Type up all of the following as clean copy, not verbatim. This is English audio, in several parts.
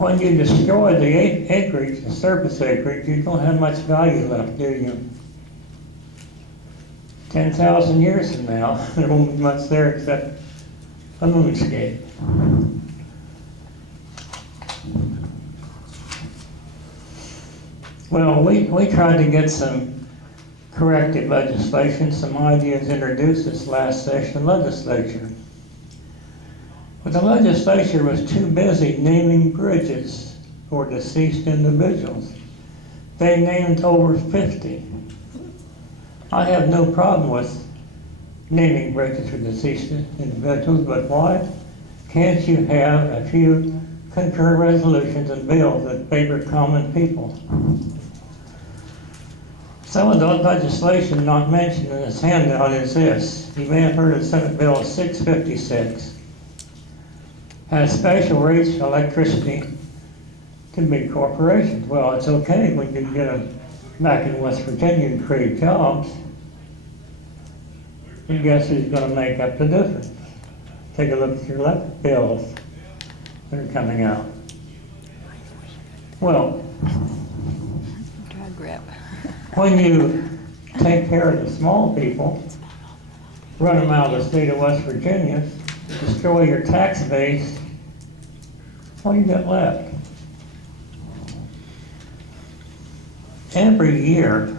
when you destroy the acreage, the surface acreage, you don't have much value left, do you? 10,000 years from now, there won't be much there except a moonscape. Well, we tried to get some corrective legislation, some ideas introduced this last session legislature. But the legislature was too busy naming bridges for deceased individuals. They named over 50. I have no problem with naming bridges for deceased individuals, but why can't you have a few concurrent resolutions and bills that favor common people? Some of the legislation not mentioned in this handout is this. You may have heard of Senate Bill 656. Has special rates for electricity to big corporations. Well, it's okay when you get them back in West Virginia and create jobs. And guess who's going to make up the difference? Take a look at your electric bills that are coming out. Well, when you take care of the small people, run them out of the state of West Virginia, destroy your tax base, what do you got left? Every year,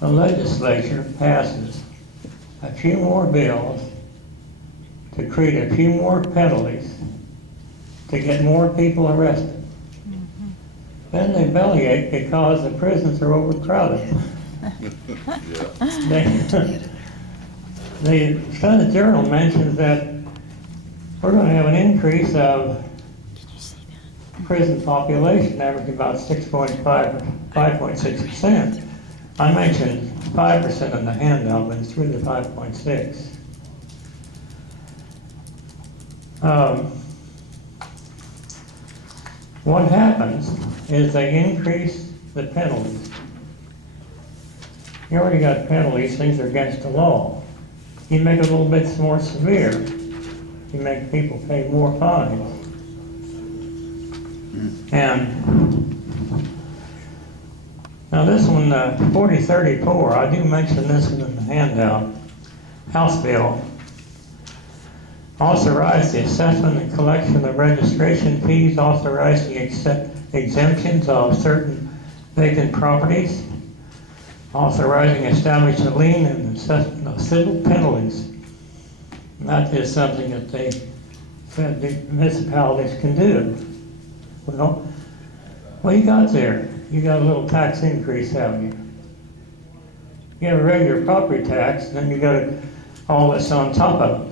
the legislature passes a few more bills to create a few more penalties to get more people arrested. Then they bellyache because the prisons are overcrowded. The Senate Journal mentions that we're going to have an increase of prison population, averaging about 5.6%. I mentioned 5% in the handout, but it's really 5.6. What happens is they increase the penalties. You already got penalties, things are against the law. You make it a little bit more severe. You make people pay more fines. And now this one, 4034, I do mention this one in the handout. House bill authorize the assessment and collection of registration fees, authorize the exemptions of certain vacant properties, authorizing establishing a lien and assessment of civil penalties. And that is something that they said the municipalities can do. Well, what you got there? You got a little tax increase, haven't you? You have a regular property tax, and then you got all this on top of it.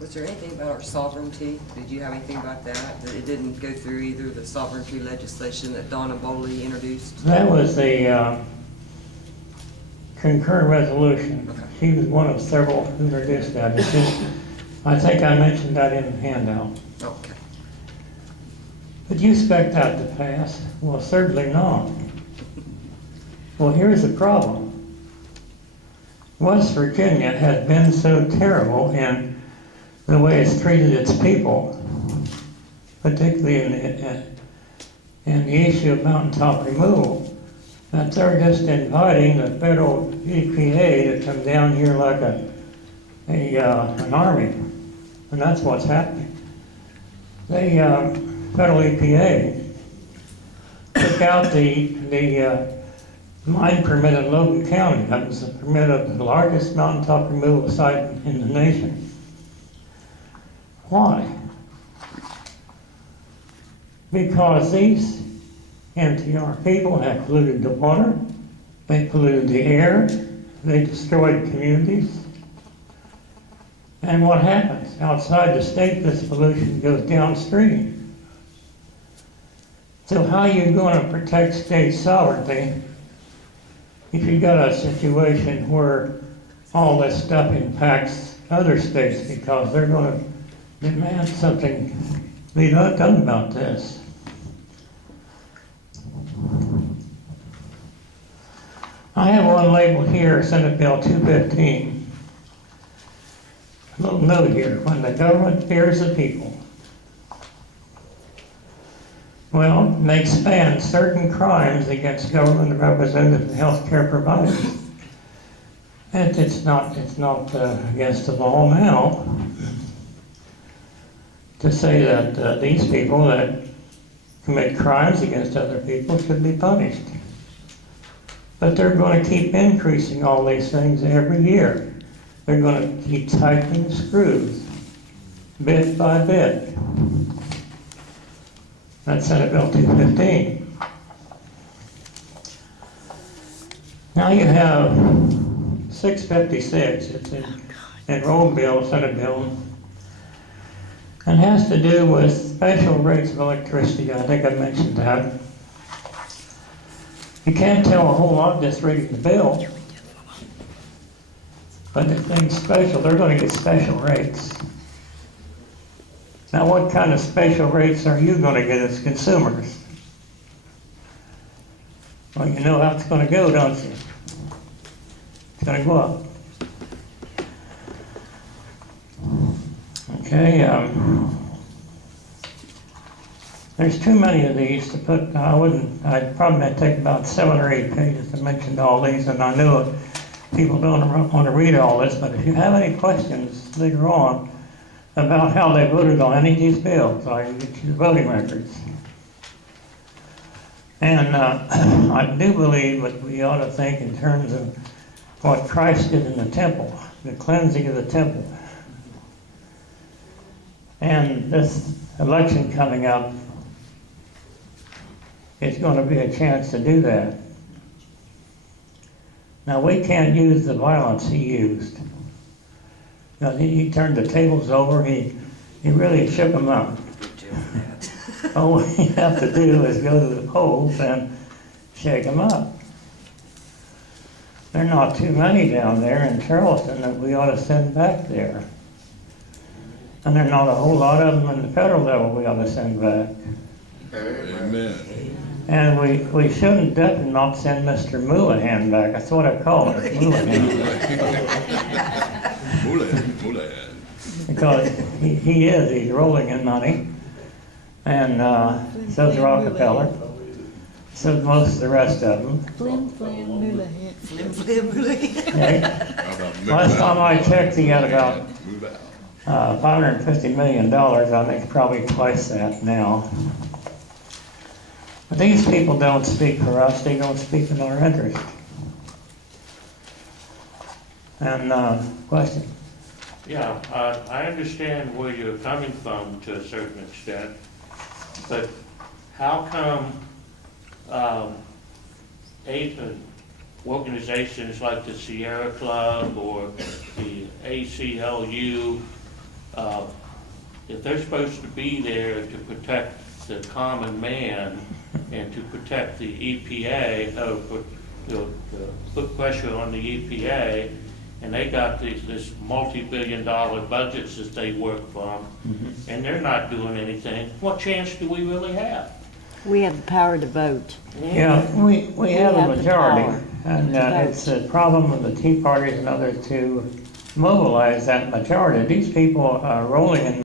Was there anything about our sovereignty? Did you have anything about that? That it didn't go through either the sovereignty legislation that Donna Boley introduced? That was a concurrent resolution. Okay. She was one of several who introduced that. It's just, I think I mentioned that in the handout. Okay. But you expect that to pass? Well, certainly not. Well, here's the problem. West Virginia has been so terrible in the way it's treated its people, particularly in the issue of mountaintop removal, that they're just inviting the federal EPA to come down here like an army, and that's what's happening. The federal EPA took out the mine permit in Logan County. That was the permit of the largest mountaintop removal site in the nation. Why? Because these MTR people have polluted the water, they polluted the air, they destroyed communities. And what happens? Outside the state, this pollution goes downstream. So how are you going to protect state sovereignty if you've got a situation where all this stuff impacts other states because they're going to demand something be done about this? I have one labeled here, Senate Bill 215. A little note here, when the government fears the people, Well, they expand certain crimes against government representatives and healthcare providers. And it's not against the law now to say that these people that commit crimes against other people should be punished. But they're going to keep increasing all these things every year. They're going to keep tightening the screws, bit by bit. That's Senate Bill 215. Now you have 656. It's an enrolled bill, Senate bill, and has to do with special rates of electricity. I think I mentioned that. You can't tell a whole lot just reading the bill, but the thing's special. They're going to get special rates. Now, what kind of special rates are you going to get as consumers? Well, you know how it's going to go, don't you? It's going to go up. Okay, there's too many of these to put. I'd probably take about 7 or 8 pages to mention all these, and I know people don't want to read all this, but if you have any questions later on about how they voted on any of these bills, I can get you the voting records. And I do believe that we ought to think in terms of what Christ did in the temple, the cleansing of the temple. And this election coming up is going to be a chance to do that. Now, we can't use the violence he used. Now, he turned the tables over, he really shook them up. All we have to do is go to the polls and shake them up. There are not too many down there in Charleston that we ought to send back there. And there are not a whole lot of them in the federal level we ought to send back. Amen. And we shouldn't definitely not send Mr. Moulahan back. That's what I call it, Moulahan. Moulahan. Because he's rolling in money. And so's Rockefeller. So most of the rest of them. Flim Flam Moulahan. Flim flam Moulahan. Okay? Last time I checked, he had about Move out. $550 million. I think probably twice that now. But these people don't speak for us. They don't speak in our interest. And question? Yeah, I understand where you're coming from to a certain extent, but how come organizations like the Sierra Club or the ACLU, if they're supposed to be there to protect the common man and to protect the EPA, put pressure on the EPA, and they got this multi-billion-dollar budgets that they work from, and they're not doing anything, what chance do we really have? We have the power to vote. Yeah, we have a have the majority. power And to vote. it's a problem with the Tea Parties and others to mobilize that majority. These people are rolling in